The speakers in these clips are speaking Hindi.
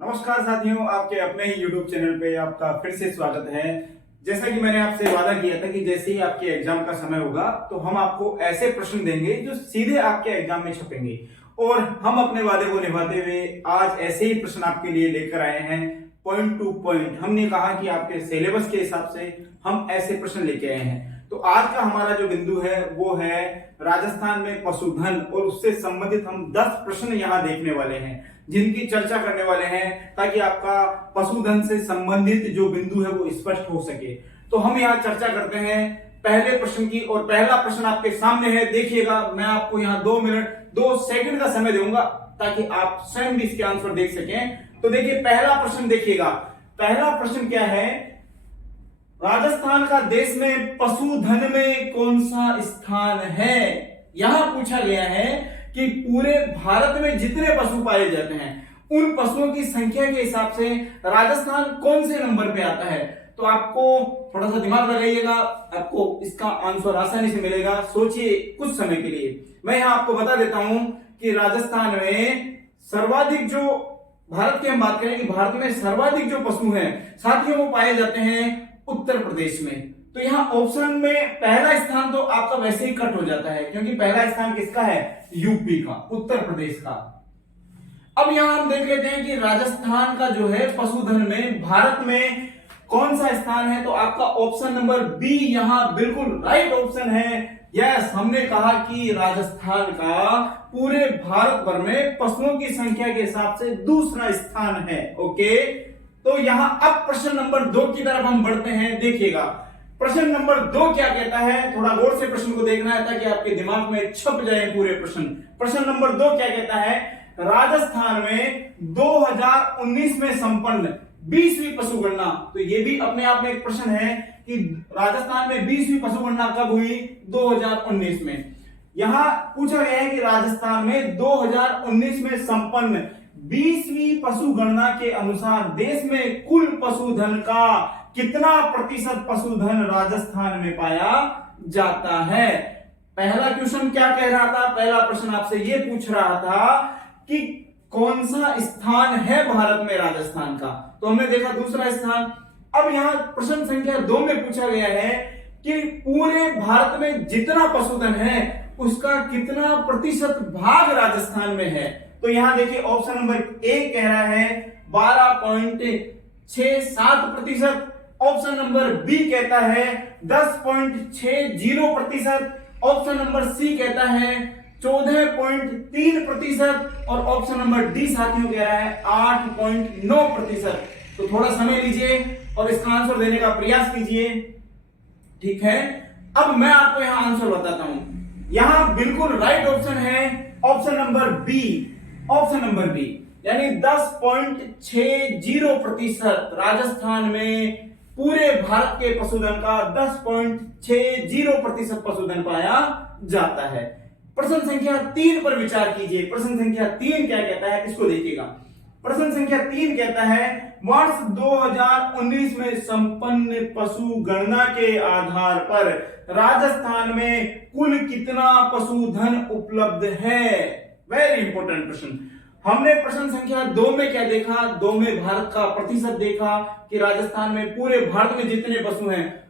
नमस्कार साथियों, आपके अपने ही YouTube चैनल पे आपका फिर से स्वागत है। जैसा कि मैंने आपसे वादा किया था कि जैसे ही आपके एग्जाम का समय होगा तो हम आपको ऐसे प्रश्न देंगे जो सीधे आपके एग्जाम में छपेंगे, और हम अपने वादे को निभाते हुए आज ऐसे ही प्रश्न आपके लिए लेकर आए हैं। पॉइंट टू पॉइंट हमने कहा कि आपके सिलेबस के हिसाब से हम ऐसे प्रश्न लेके आए हैं। तो आज का हमारा जो बिंदु है वो है राजस्थान में पशुधन, और उससे संबंधित हम 10 प्रश्न यहाँ देखने वाले हैं जिनकी चर्चा करने वाले हैं, ताकि आपका पशुधन से संबंधित जो बिंदु है वो स्पष्ट हो सके। तो हम यहाँ चर्चा करते हैं पहले प्रश्न की, और पहला प्रश्न आपके सामने है। देखिएगा, मैं आपको यहाँ 2 मिनट 2 सेकंड का समय दूंगा ताकि आप स्वयं भी इसके आंसर देख सकें। तो देखिए, पहला प्रश्न देखिएगा। पहला प्रश्न क्या है? राजस्थान का देश में पशुधन में कौन सा स्थान है? यहां पूछा गया है कि पूरे भारत में जितने पशु पाए जाते हैं उन पशुओं की संख्या के हिसाब से राजस्थान कौन से नंबर पे आता है। तो आपको थोड़ा सा दिमाग लगाइएगा, आपको इसका आंसर आसानी से मिलेगा। सोचिए कुछ समय के लिए। मैं यहां आपको बता देता हूं कि राजस्थान में सर्वाधिक जो भारत की हम बात करें कि भारत में सर्वाधिक जो पशु हैं साथियों वो पाए जाते हैं उत्तर प्रदेश में। तो यहां ऑप्शन में पहला स्थान तो आपका वैसे ही कट हो जाता है, क्योंकि पहला स्थान किसका है? यूपी का, उत्तर प्रदेश का। अब यहां हम देख लेते हैं कि राजस्थान का जो है पशुधन में भारत में कौन सा स्थान है। तो आपका ऑप्शन नंबर बी यहां बिल्कुल राइट ऑप्शन है। यस, हमने कहा कि राजस्थान का पूरे भारत भर में पशुओं की संख्या के हिसाब से दूसरा स्थान है। ओके, तो यहां अब प्रश्न नंबर 2 की तरफ हम बढ़ते हैं। देखिएगा, प्रश्न नंबर 2 क्या कहता है? थोड़ा गौर से प्रश्न को देखना है ताकि आपके दिमाग में छप जाए पूरे प्रश्न। प्रश्न नंबर 2 क्या कहता है? राजस्थान में 2019 में संपन्न 20वीं पशुगणना। तो ये भी अपने आप में एक प्रश्न है कि राजस्थान में 20वीं पशुगणना कब हुई? 2019 में। यहां पूछा गया है कि राजस्थान में 2019 में संपन्न 20वीं पशुगणना के अनुसार देश में कुल पशुधन का कितना प्रतिशत पशुधन राजस्थान में पाया जाता है? पहला क्वेश्चन क्या कह रहा था? पहला प्रश्न आपसे यह पूछ रहा था कि कौन सा स्थान है भारत में राजस्थान का। तो हमने देखा दूसरा स्थान। अब यहां प्रश्न संख्या 2 में पूछा गया है कि पूरे भारत में जितना पशुधन है उसका कितना प्रतिशत भाग राजस्थान में है। तो यहां देखिए, ऑप्शन नंबर ए कह रहा है 12.67%। ऑप्शन नंबर बी कहता है 10.60%। ऑप्शन नंबर सी कहता है 14.3%, और ऑप्शन नंबर डी साथियों कह रहा है 8.9%। तो थोड़ा समय लीजिए और इसका आंसर देने का प्रयास कीजिए। ठीक है, अब मैं आपको यहां आंसर बताता हूं। यहां बिल्कुल राइट ऑप्शन है option number B. Option number B यानी 10.60% राजस्थान में पूरे भारत के पशुधन का 10.60% पशुधन पाया जाता है। प्रश्न संख्या 3 पर विचार कीजिए। प्रश्न संख्या 3 क्या कहता है, इसको देखिएगा। प्रश्न संख्या 3 कहता है वर्ष 2019 में संपन्न पशु गणना के आधार पर राजस्थान में कुल कितना पशुधन उपलब्ध है? वेरी इंपॉर्टेंट प्रश्न। हमने प्रश्न संख्या 2 में क्या देखा? 2 में भारत का प्रतिशत देखा कि राजस्थान में पूरे भारत में जितने पशु हैं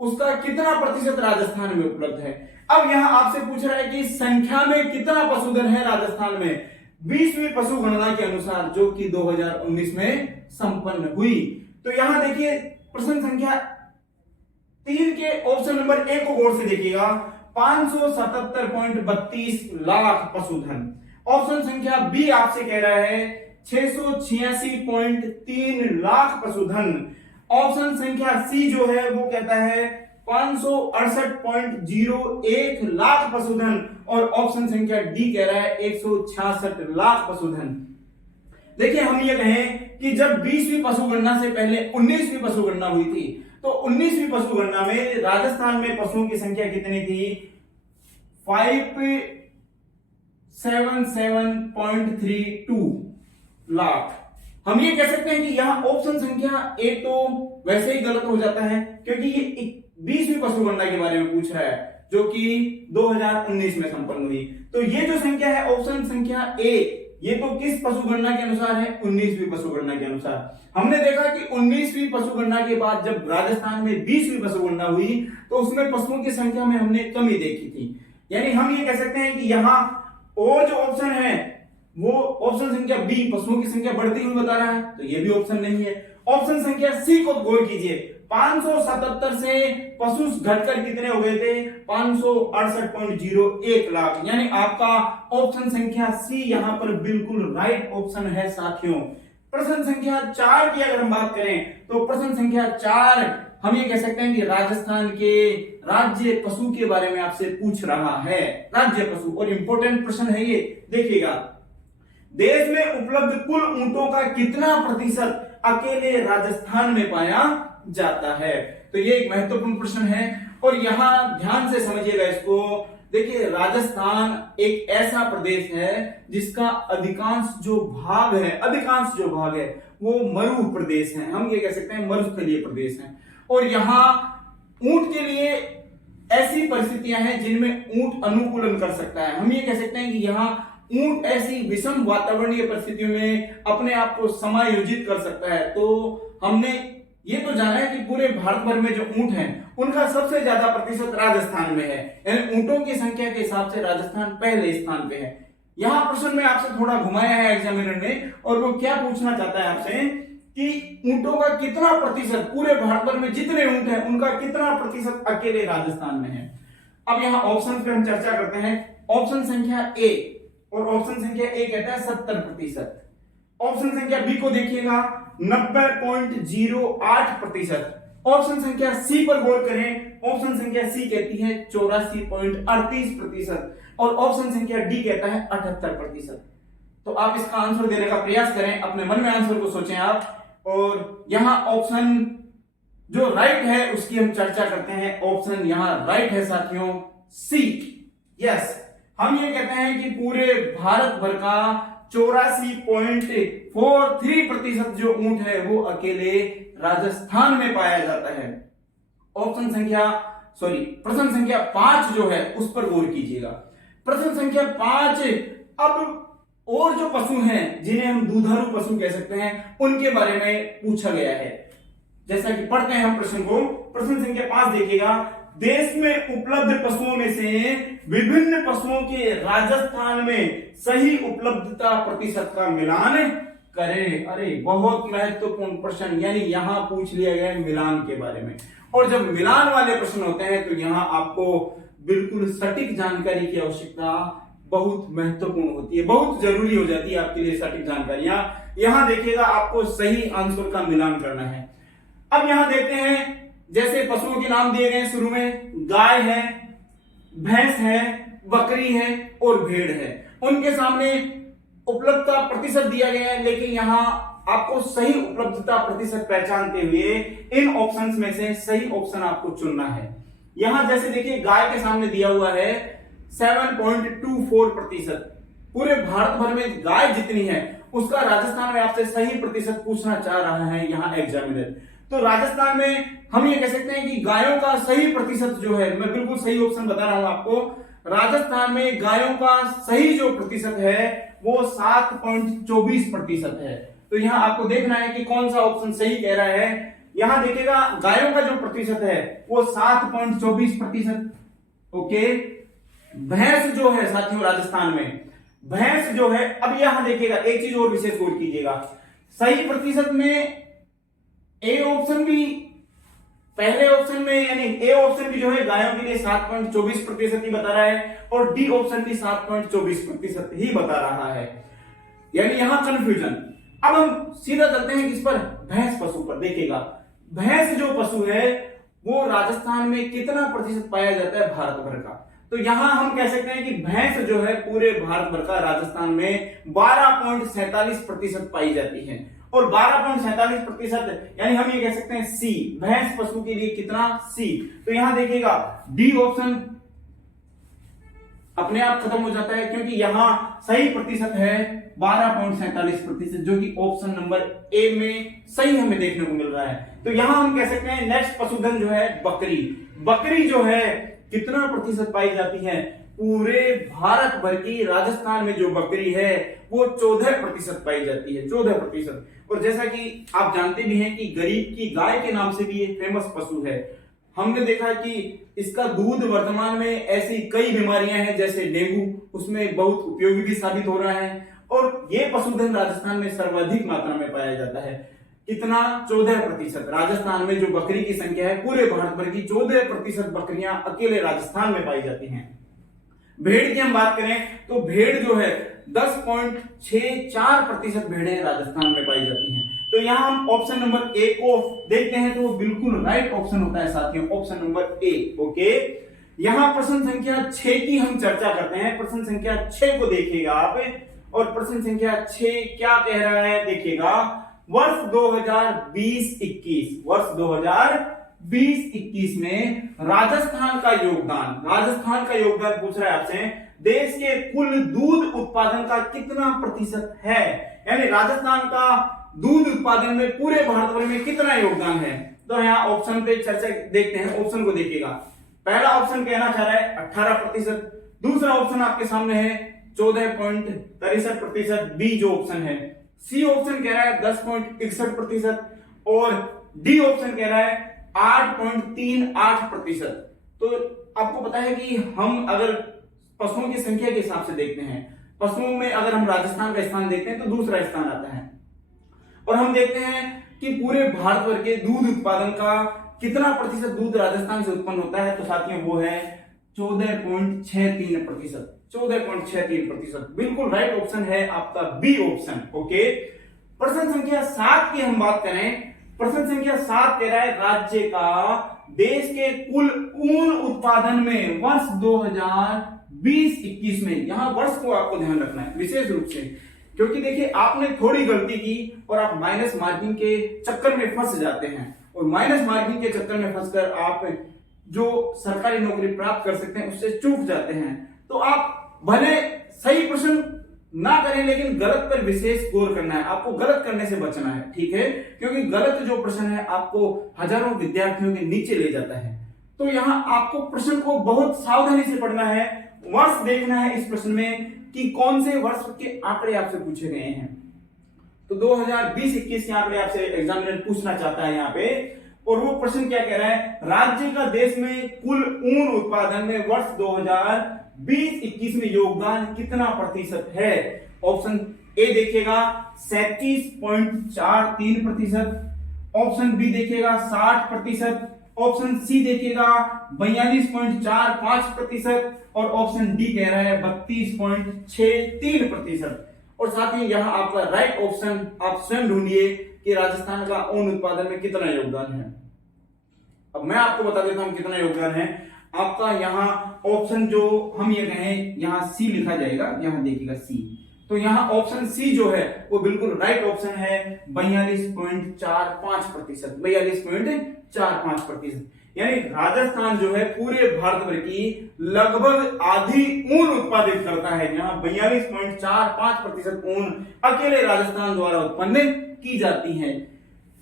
उसका कितना प्रतिशत राजस्थान में उपलब्ध है। अब यहां आपसे पूछ रहा है कि संख्या में कितना पशुधन है राजस्थान में 20वीं पशु गणना के अनुसार, जो कि 2019 में संपन्न हुई। तो यहां देखिए, प्रश्न संख्या 3 के ऑप्शन नंबर ए को गौर से देखिएगा। 577.32 लाख पशुधन। ऑप्शन संख्या बी आपसे कह रहा है 686.3 लाख पशुधन। ऑप्शन संख्या सी जो है वो कहता है 568.01 लाख पशुधन, और ऑप्शन संख्या डी कह रहा है 166 लाख पशुधन। देखिए, हम ये कहें कि जब 20वीं पशुगणना से पहले 19वीं पशुगणना हुई थी, तो 19वीं पशुगणना में राजस्थान में पशुओं की संख्या कितनी थी? 577.32 लाख। हम ये कह सकते हैं कि यहां ऑप्शन संख्या ए तो वैसे ही गलत हो जाता है, क्योंकि ये 20वीं पशुगणना के बारे में पूछ रहा है। जो कि 2019 में संपन्न हुई। तो ये जो संख्या है ऑप्शन संख्या ए, ये तो किस पशु गणना के अनुसार है? 19वीं पशु गणना के अनुसार। हमने देखा कि 19वीं पशु गणना के बाद जब राजस्थान में 20वीं पशु गणना हुई तो उसमें पशुओं की संख्या में हमने कमी देखी थी। यानी हम ये कह सकते हैं कि यहाँ और जो ऑप्शन है वो ऑप्शन संख्या बी, पशुओं की संख्या बढ़ती हुई बता रहा है, तो ये भी ऑप्शन नहीं है। ऑप्शन संख्या सी को गौर कीजिए, 577 से पशु घटकर कितने हो गए थे? 568.01 लाख। यानी आपका ऑप्शन संख्या सी यहां पर बिल्कुल राइट ऑप्शन है साथियों। प्रश्न संख्या 4 की अगर हम बात करें तो प्रश्न संख्या 4 हम ये कह सकते हैं कि राजस्थान के राज्य पशु के बारे में आपसे पूछ रहा है, राज्य पशु, और इंपॉर्टेंट प्रश्न है ये। देखिएगा, देश में उपलब्ध कुल ऊंटों का कितना प्रतिशत अकेले राजस्थान में पाया जाता है? तो ये एक महत्वपूर्ण प्रश्न है और यहां ध्यान से समझिएगा इसको। देखिए, राजस्थान एक ऐसा प्रदेश है जिसका अधिकांश जो भाग है वो मरु प्रदेश है, हम ये कह सकते हैं मरुस्थलीय प्रदेश है। और यहाँ ऊंट के लिए ऐसी परिस्थितियां हैं जिनमें ऊंट अनुकूलन कर सकता है। हम ये कह सकते हैं कि यहाँ ऊंट ऐसी विषम वातावरणीय परिस्थितियों में अपने आप को समायोजित कर सकता है। तो हमने ये तो जाना है कि पूरे भारत भर में जो ऊंट हैं उनका सबसे ज्यादा प्रतिशत राजस्थान में है, यानी ऊंटों की संख्या के हिसाब से राजस्थान पहले स्थान पे है। यहां प्रश्न में आपसे थोड़ा घुमाया है एग्जामिनर ने, और वो क्या पूछना चाहता है आपसे कि ऊंटों का कितना प्रतिशत, पूरे भारत भर में जितने ऊंट हैं उनका कितना प्रतिशत अकेले राजस्थान में है। अब यहाँ ऑप्शन पे हम चर्चा करते हैं। ऑप्शन संख्या ए, और ऑप्शन संख्या ए कहता है 70%। ऑप्शन संख्या बी को देखिएगा 90.08%। ऑप्शन संख्या सी पर गौर करें, ऑप्शन संख्या सी कहती है 84.38%, और ऑप्शन संख्या डी कहता है 78%। तो आप इसका आंसर देने का प्रयास करें, अपने मन में आंसर को सोचें आप। और यहां ऑप्शन जो राइट है उसकी हम चर्चा करते हैं। ऑप्शन यहां राइट है साथियों, सी। यस, हम ये कहते हैं कि पूरे भारत भर का 84.43% जो ऊंट है वो अकेले राजस्थान में पाया जाता है। प्रश्न संख्या 5 जो है उस पर गौर कीजिएगा। प्रश्न संख्या 5, अब और जो पशु हैं जिन्हें हम दुधारू पशु कह सकते हैं उनके बारे में पूछा गया है। जैसा कि पढ़ते हैं हम प्रश्न को। प्रश्न संख्या 5 देखिएगा, देश में उपलब्ध पशुओं में से विभिन्न पशुओं के राजस्थान में सही उपलब्धता प्रतिशत का मिलान करें। अरे बहुत महत्वपूर्ण प्रश्न, यानी यहां पूछ लिया गया है मिलान के बारे में। और जब मिलान वाले प्रश्न होते हैं तो यहां आपको बिल्कुल सटीक जानकारी की आवश्यकता बहुत महत्वपूर्ण होती है, बहुत जरूरी हो जाती है आपके लिए सटीक जानकारियां। यहां देखिएगा, आपको सही आंसर का मिलान करना है। अब यहां देखते हैं, जैसे पशुओं के नाम दिए गए शुरू में, गाय है, भैंस है, बकरी है और भेड़ है। उनके सामने उपलब्धता प्रतिशत दिया गया है, लेकिन यहां आपको सही उपलब्धता प्रतिशत पहचानते हुए इन ऑप्शंस में से सही ऑप्शन आपको चुनना है। यहां जैसे देखिए, गाय के सामने दिया हुआ है 7.24%। पूरे भारत भर में गाय जितनी है उसका राजस्थान में आपसे सही प्रतिशत पूछना चाह रहा है यहाँ एग्जामिनर। तो राजस्थान में हम ये कह सकते हैं कि गायों का सही प्रतिशत जो है, मैं बिल्कुल सही ऑप्शन बता रहा हूं आपको, राजस्थान में गायों का सही जो प्रतिशत है वो 7.24% है। तो यहाँ आपको देखना है कि कौन सा ऑप्शन सही कह रहा है। यहां देखिएगा, गायों का जो प्रतिशत है वो 7.24%। ओके, भैंस जो है साथियों राजस्थान में, भैंस जो है, अब यहां देखिएगा एक चीज और विशेष गौर कीजिएगा, सही प्रतिशत में ए ऑप्शन भी, पहले ऑप्शन में यानी ए ऑप्शन भी जो है गायों के लिए 7.24% ही बता रहा है, और डी ऑप्शन भी 7.24% ही बता रहा है, यानी यहां कंफ्यूजन। अब हम सीधा चलते हैं किस पर, भैंस पशु पर। देखिएगा, भैंस जो पशु है वो राजस्थान में कितना प्रतिशत पाया जाता है भारत भर का। तो यहां हम कह सकते हैं कि भैंस जो है पूरे भारत भर का राजस्थान में 12.47% पाई जाती है। और 12.47% यानी हम ये कह सकते हैं सी, भैंस पशु के लिए कितना, सी। तो यहां देखिएगा डी ऑप्शन अपने आप खत्म हो जाता है, क्योंकि यहां सही प्रतिशत है 12.47%, जो कि ऑप्शन नंबर ए में सही हमें देखने को मिल रहा है। तो यहां हम कह सकते हैं नेक्स्ट पशुधन जो है बकरी। बकरी जो है कितना प्रतिशत पाई जाती है? पूरे भारत भर की राजस्थान में जो बकरी है वो 14% पाई जाती है, 14%। और जैसा कि आप जानते भी हैं कि गरीब की गाय के नाम से भी ये फेमस पशु है। हमने देखा कि इसका दूध वर्तमान में ऐसी कई बीमारियां हैं जैसे डेंगू, उसमें बहुत उपयोगी भी साबित हो रहा है। और ये पशुधन राजस्थान में सर्वाधिक मात्रा में पाया जाता है। कितना? 14%। राजस्थान में जो बकरी की संख्या है पूरे भारत भर की 14% बकरियां अकेले राजस्थान में पाई जाती हैं। भेड़ की हम बात करें तो भेड़ जो है 10.64% भेड़ें राजस्थान में पाई जाती हैं। तो यहां हम ऑप्शन नंबर ए को देखते हैं तो वो बिल्कुल राइट ऑप्शन होता है साथियों, ऑप्शन नंबर ए। ओके, यहां प्रश्न संख्या 6 की हम चर्चा करते हैं। प्रश्न संख्या 6 को देखिएगा आप, और प्रश्न संख्या 6 क्या कह रहा है देखिएगा। वर्ष 2020-21 में राजस्थान का योगदान पूछ रहा है आपसे, देश के कुल दूध उत्पादन का कितना प्रतिशत है? यानी राजस्थान का दूध उत्पादन में पूरे भारतभर में कितना योगदान है? तो यहाँ ऑप्शन पे चर्चा देखते हैं। ऑप्शन को देखिएगा। पहला ऑप्शन कहना चाह रहा है 18%, दूसरा ऑप्शन आपके सामने है 14.63%, बी जो ऑप्शन है। सी ऑप्शन कह रहा है 10.61% और डी ऑप्शन कह रहा है 8.38%। तो आपको पता है कि हम अगर पशुओं की संख्या के हिसाब से देखते हैं, पशुओं में अगर हम राजस्थान का स्थान देखते हैं तो दूसरा स्थान आता है। और हम देखते हैं कि पूरे भारत भर के दूध उत्पादन का कितना प्रतिशत दूध राजस्थान से उत्पन्न होता है? तो साथियों वो है 14.63%। 14.63%, बिल्कुल राइट ऑप्शन है आपका बी ऑप्शन। ओके, प्रश्न संख्या 7 की हम बात करें। प्रश्न संख्या 7 कह रहा है राज्य का देश के कुल ऊन उत्पादन में वर्ष 2020-21 में, यहां वर्ष को आपको ध्यान रखना है विशेष रूप से, क्योंकि देखिए आपने थोड़ी गलती की और आप माइनस मार्किंग के चक्कर में फंस जाते हैं, और माइनस मार्किंग के चक्कर में फंसकर आप जो सरकारी नौकरी प्राप्त कर सकते हैं उससे चूक जाते हैं। तो आप भले सही प्रश्न ना करें लेकिन गलत पर विशेष गौर करना है, आपको गलत करने से बचना है, ठीक है? क्योंकि गलत जो प्रश्न है आपको हजारों विद्यार्थियों के नीचे ले जाता है। तो यहाँ आपको प्रश्न को बहुत सावधानी से पढ़ना है, वर्ष देखना है इस प्रश्न में कि कौन से वर्ष के आंकड़े आपसे पूछे गए हैं। तो 2020-21 के आंकड़े आपसे एग्जामिनर पूछना चाहता है यहाँ पे, और वो प्रश्न क्या कह रहा है, राज्य का देश में कुल ऊन उत्पादन में वर्ष 2020-21 में योगदान कितना प्रतिशत है? ऑप्शन ए देखिएगा 37.43%, ऑप्शन बी देखिएगा 60%, ऑप्शन सी देखिएगा 42.45% और ऑप्शन डी कह रहा है 32.63%। और साथ ही यहाँ आपका राइट ऑप्शन आप स्वयं ढूंढिए कि राजस्थान का ऊन उत्पादन में कितना योगदान है। अब मैं आपको बता देता हूं कितना योगदान है आपका। यहाँ ऑप्शन जो हम ये कहें, यहाँ सी लिखा जाएगा, यहाँ देखिएगा सी। तो यहाँ ऑप्शन सी जो है वो बिल्कुल राइट ऑप्शन है, 42.45%। 42.45%, यानी राजस्थान जो है पूरे भारत भर की लगभग आधी ऊन उत्पादित करता है। यहाँ 42.45% ऊन अकेले राजस्थान द्वारा उत्पन्न की जाती है।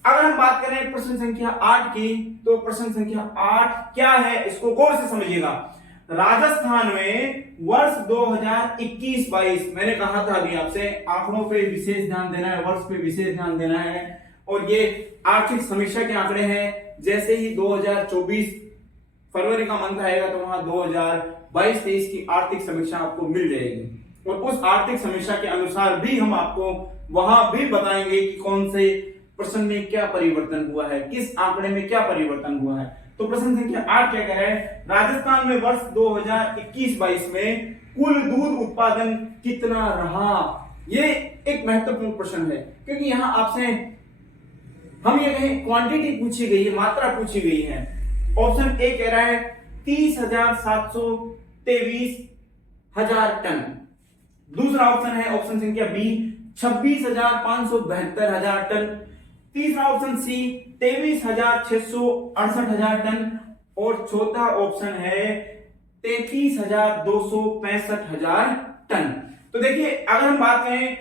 अगर हम बात करें प्रश्न संख्या 8 की, तो प्रश्न संख्या 8 क्या है इसको गौर से समझिएगा। राजस्थान में वर्ष 2021-22, मैंने कहा था अभी आपसे आंकड़ों पे विशेष ध्यान देना है, वर्ष पे विशेष ध्यान देना है, और ये आर्थिक समीक्षा के आंकड़े हैं। जैसे ही 2024 फरवरी का मंथ आएगा तो वहां 2022-23 की आर्थिक समीक्षा आपको मिल जाएगी, और उस आर्थिक समीक्षा के अनुसार भी हम आपको वहां भी बताएंगे कि कौन से प्रश्न में क्या परिवर्तन हुआ है, किस आंकड़े में क्या परिवर्तन हुआ है। तो प्रश्न संख्या 8 क्या कह रहा है, राजस्थान में वर्ष 2021-22 में कुल दूध उत्पादन कितना रहा? ये एक महत्वपूर्ण प्रश्न है, क्योंकि यहां आपसे हम ये कहें क्वांटिटी पूछी गई है, मात्रा पूछी गई है। ऑप्शन ए कह रहा है 30,723,000 टन। दूसरा ऑप्शन है ऑप्शन संख्या बी 26,572,000 टन। तीसरा ऑप्शन सी 23,668,000 टन और चौथा ऑप्शन है 33,265,000 टन। तो देखिए अगर हम बात करें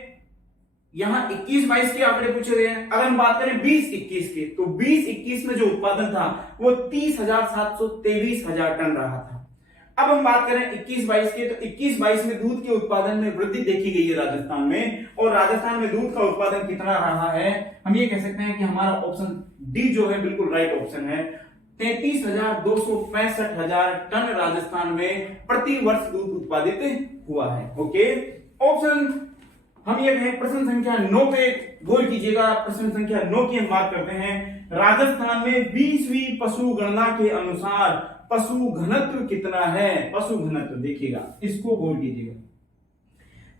यहां 21-22 के आंकड़े पूछे गए हैं, अगर हम बात करें 20-21 के, तो 20-21 में जो उत्पादन था वो 30,723,000 टन रहा था। अब हम बात करें 21-22 के, तो 21-22 में दूध के उत्पादन में वृद्धि देखी गई है राजस्थान में, और राजस्थान में दूध का उत्पादन कितना रहा है, हम ये कह सकते हैं कि हमारा ऑप्शन डी जो है बिल्कुल राइट ऑप्शन है। 33,265,000 टन राजस्थान में प्रति वर्ष दूध उत्पादित हुआ है। ओके, ऑप्शन हम ये कहें प्रश्न संख्या 9 पे गौर कीजिएगा। प्रश्न संख्या 9 की हम बात करते हैं। राजस्थान में 20वीं पशु गणना के अनुसार पशु घनत्व कितना है? पशु घनत्व देखिएगा, इसको गौर कीजिएगा।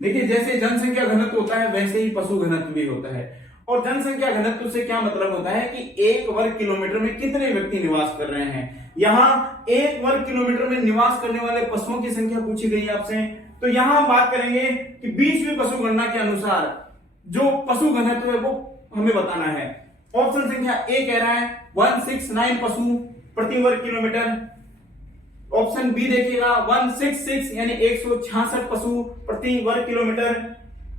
देखिए, जैसे जनसंख्या घनत्व होता है वैसे ही पशु घनत्व भी होता है। और जनसंख्या घनत्व से क्या मतलब होता है कि 1 वर्ग किलोमीटर में कितने व्यक्ति निवास कर रहे हैं। यहाँ 1 वर्ग किलोमीटर में निवास करने वाले पशुओं की संख्या पूछी गई आपसे, तो यहां हम बात करेंगे कि 20वीं पशु गणना के अनुसार जो पशु घनत्व है वो हमें बताना है। ऑप्शन संख्या ए कह रहा है 169 पशु प्रति वर्ग किलोमीटर। ऑप्शन बी देखिएगा 166 यानी 166 पशु प्रति वर्ग किलोमीटर।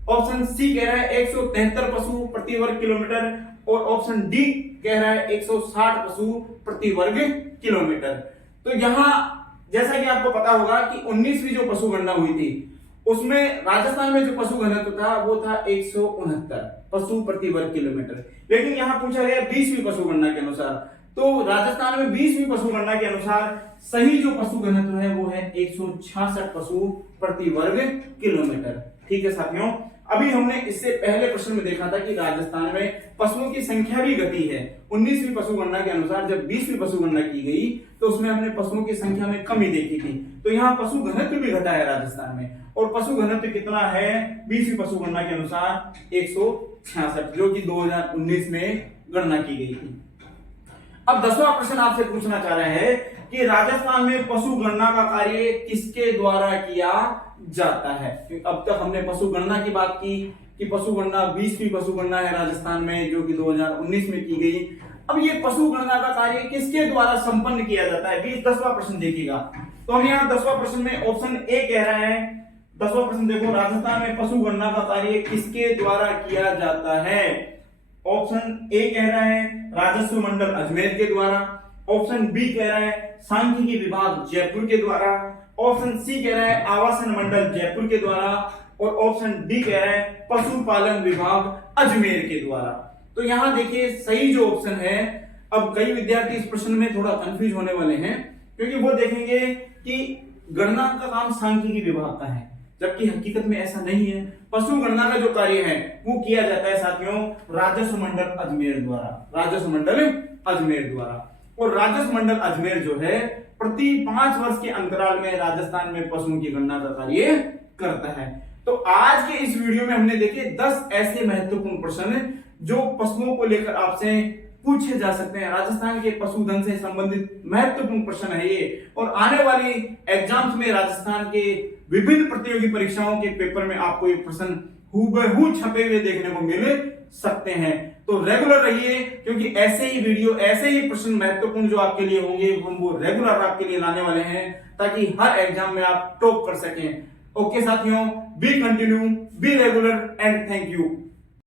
ऑप्शन सी कह रहा है 173 पशु प्रति वर्ग किलोमीटर, और ऑप्शन डी कह रहा है 160 पशु प्रति वर्ग किलोमीटर। तो यहां जैसा कि आपको पता होगा कि 19वीं जो पशु गणना हुई थी उसमें राजस्थान में जो पशु घनत्व था वो था 169 पशु प्रति वर्ग किलोमीटर, लेकिन यहां पूछा गया 20वीं पशु गणना के अनुसार, तो राजस्थान में 20वीं पशु गणना के अनुसार सही जो पशु घनत्व है वो है 166 पशु प्रति वर्ग किलोमीटर। ठीक है साथियों, अभी हमने इससे पहले प्रश्न में देखा था कि राजस्थान में पशुओं की संख्या भी घटी है। 19वीं पशु गणना के अनुसार जब 20वीं पशु गणना की गई तो उसमें हमने पशुओं की संख्या में कमी देखी थी, तो यहाँ पशु घनत्व भी घटा है राजस्थान में। और पशु घनत्व कितना है 20वीं पशु गणना के अनुसार 166, जो कि 2019 में गणना की गई थी। अब 10वां प्रश्न आपसे पूछना चाह रहे हैं कि राजस्थान में पशु गणना का कार्य किसके द्वारा किया जाता है। अब तक हमने पशु गणना की बात की कि पशु गणना 20वीं पशु गणना है राजस्थान में जो कि 2019 में की गई। अब ये पशु गणना का कार्य किसके द्वारा संपन्न किया जाता है, 10वां प्रश्न देखिएगा। तो हम यहाँ 10वां प्रश्न में ऑप्शन ए कह रहे हैं। 10वां प्रश्न देखो, राजस्थान में पशु गणना का कार्य किसके द्वारा किया जाता है। ऑप्शन ए कह रहा है राजस्व मंडल अजमेर के द्वारा। ऑप्शन बी कह रहा है सांख्यिकी विभाग जयपुर के द्वारा। ऑप्शन सी कह रहा है आवासन मंडल जयपुर के द्वारा, और ऑप्शन डी कह रहा है पशुपालन विभाग अजमेर के द्वारा। तो यहां देखिए सही जो ऑप्शन है, अब कई विद्यार्थी इस प्रश्न में थोड़ा कंफ्यूज होने वाले हैं क्योंकि वो देखेंगे कि गणना का काम सांख्यिकी विभाग का है, जबकि हकीकत में ऐसा नहीं है। पशु गणना का जो कार्य है वो किया जाता है साथियों राजस्व मंडल अजमेर द्वारा, राजस्व मंडल अजमेर द्वारा। और राजस्व मंडल अजमेर जो है प्रति 5 वर्ष के अंतराल में राजस्थान में पशुओं की गणना का कार्य करता है। तो आज के इस वीडियो में हमने देखे 10 ऐसे महत्वपूर्ण प्रश्न जो पशुओं को लेकर आपसे पूछे जा सकते हैं। राजस्थान के पशुधन से संबंधित महत्वपूर्ण प्रश्न है ये, और आने वाली एग्जाम्स में राजस्थान के विभिन्न प्रतियोगी परीक्षाओं के पेपर में आपको ये प्रश्न हूबहू छपे हुए देखने को मिल सकते हैं। तो रेगुलर रहिए, क्योंकि ऐसे ही वीडियो, ऐसे ही प्रश्न महत्वपूर्ण जो आपके लिए होंगे हम वो रेगुलर आपके लिए लाने वाले हैं, ताकि हर एग्जाम में आप टॉप कर सकें। ओके साथियों, B continue, be regular and thank you.